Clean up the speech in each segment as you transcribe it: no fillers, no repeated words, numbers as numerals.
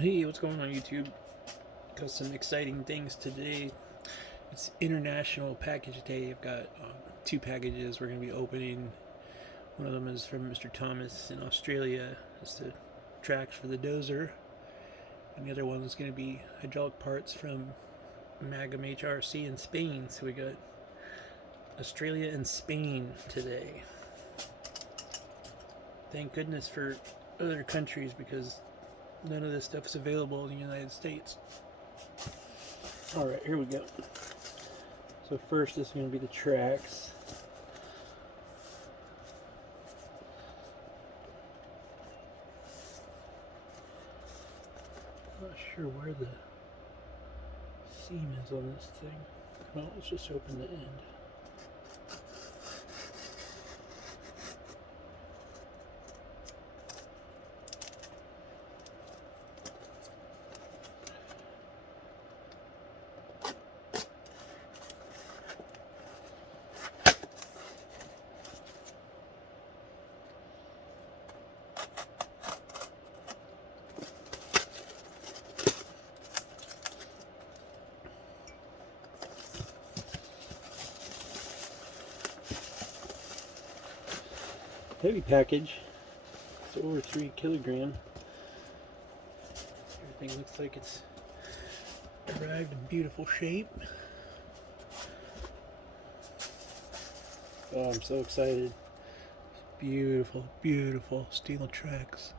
Hey, what's going on YouTube? Got some exciting things today. It's International Package Day. I've got two packages we're going to be opening. One of them is from Mr. Thomas in Australia. It's the tracks for the Dozer. And the other one is going to be hydraulic parts from Magnum HRC in Spain. So we got Australia and Spain today. Thank goodness for other countries, because none of this stuff is available in the United States. Alright, here we go. So first this is going to be the tracks. I'm not sure where the seam is on this thing. Well, let's just open the end. Heavy package. It's over 3 kilograms. Everything looks like it's arrived in beautiful shape. Oh, I'm so excited. Beautiful, beautiful steel tracks.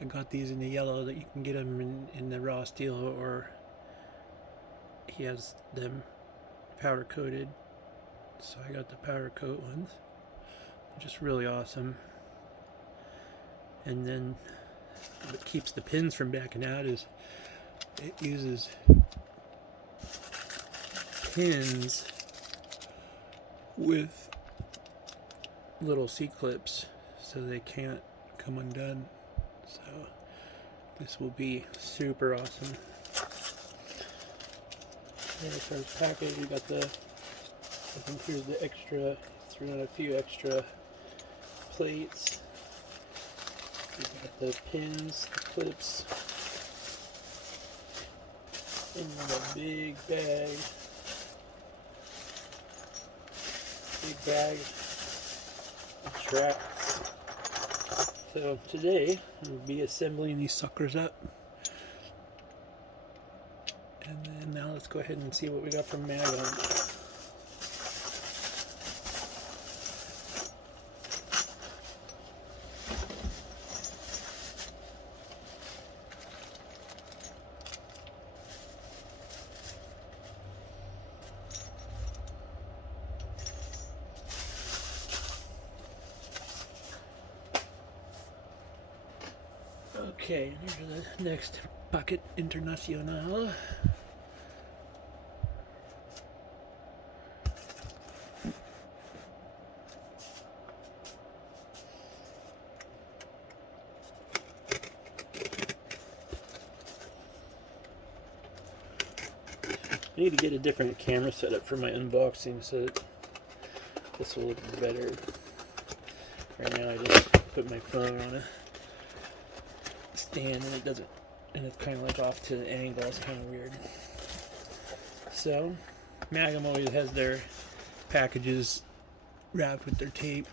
I got these in the yellow, that you can get them in the raw steel, or he has them powder coated. So I got the powder coat ones, which is really awesome. And then what keeps the pins from backing out is it uses pins with little C-clips so they can't come undone. So this will be super awesome. There's our package. We got the, I think here's the extra, threw in a few extra plates. We got the pins, the clips, in a big bag. Big bag of tracks. So today I'm going to be assembling these suckers up. And then now let's go ahead and see what we got from Magnum. Okay, here's the next Paquet Internacional. I need to get a different camera setup for my unboxing so that this will look better. Right now I just put my phone on a stand and it doesn't, and it's kind of like off to the angle. It's kind of weird. So Magnum always has their packages wrapped with their tape,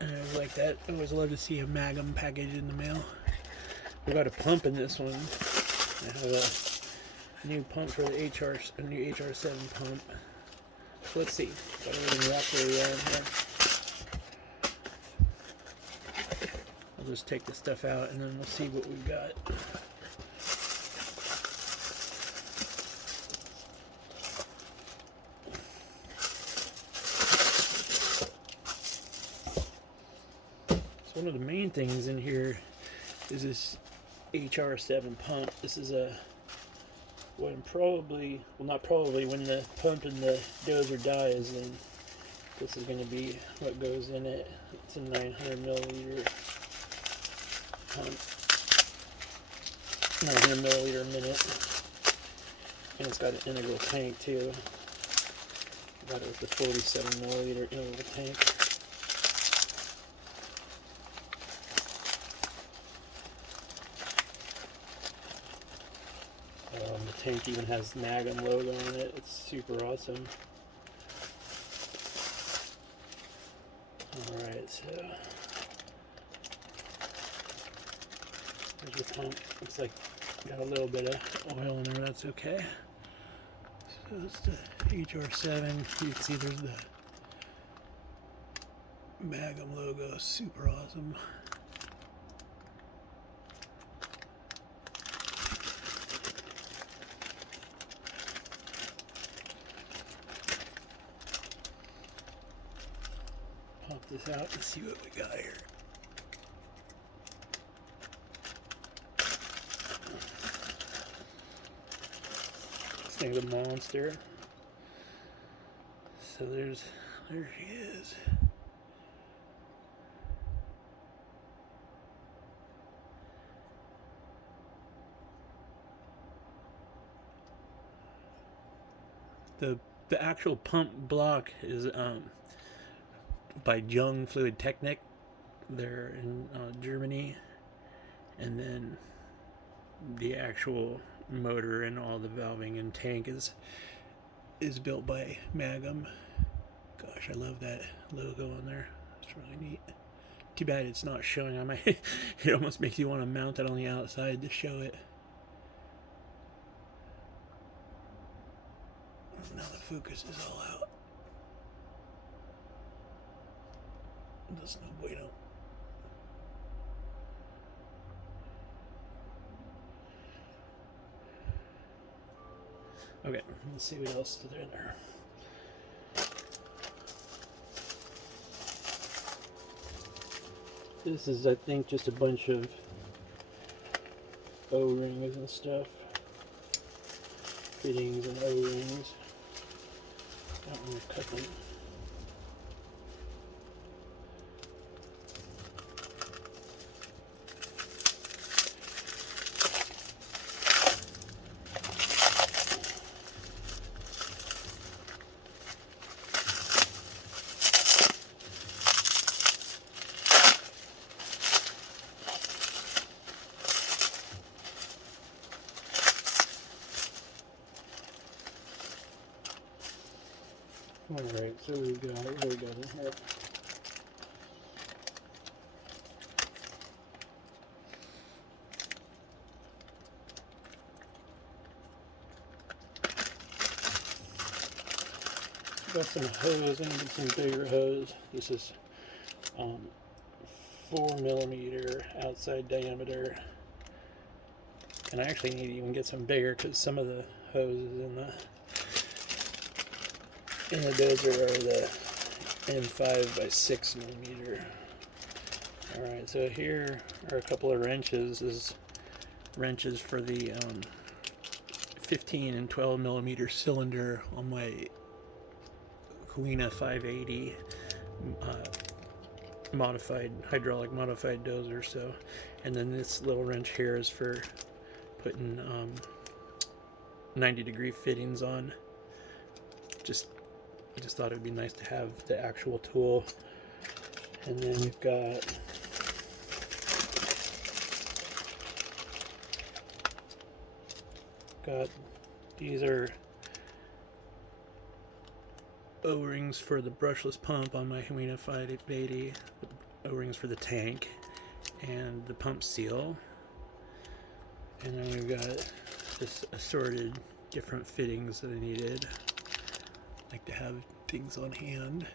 and I always like that. I always love to see a Magnum package in the mail. We got a pump in this one. I have a new pump for the a new HR7 pump. So let's see. Got everything wrapped really well in here. I'll just take the stuff out and then we'll see what we've got. So one of the main things in here is this HR7 pump. This is a, when probably, well not probably, when the pump in the Dozer dies, then this is going to be what goes in it. It's a 900 milliliter pump, 900 milliliter a minute, and it's got an integral tank too. Got it with the 47 milliliter integral tank. tank even has Magnum logo on it. It's super awesome. Alright, so there's your pump. Looks like got a little bit of oil in there, that's okay. So it's the HR7. You can see there's the Magnum logo, super awesome. Pop this out and see what we got here. This thing's a monster. So there she is. The actual pump block is by Jung Fluid Technik. They're in Germany, and then the actual motor and all the valving and tank is built by Magnum. Gosh, I love that logo on there. It's really neat. Too bad it's not showing on my it almost makes you want to mount it on the outside to show it. Now the focus is all out. That's no bueno. Okay, let's see what else is in there. This is, I think, just a bunch of O-rings and stuff. Fittings and O-rings. That one will cut them. Alright, so we got in here. Got some hose, and some bigger hose. This is 4mm outside diameter. And I actually need to even get some bigger because some of the hoses in the Dozer are the M5x6mm. Alright, so here are a couple of wrenches. This is wrenches for the 15 and 12mm cylinder on my Huina 580 hydraulic modified dozer. So, and then this little wrench here is for putting 90-degree fittings on. I just thought it would be nice to have the actual tool. And then we've got these are O-rings for the brushless pump on my Huina 580, O-rings for the tank, and the pump seal. And then we've got just assorted different fittings that I needed. I like to have things on hand.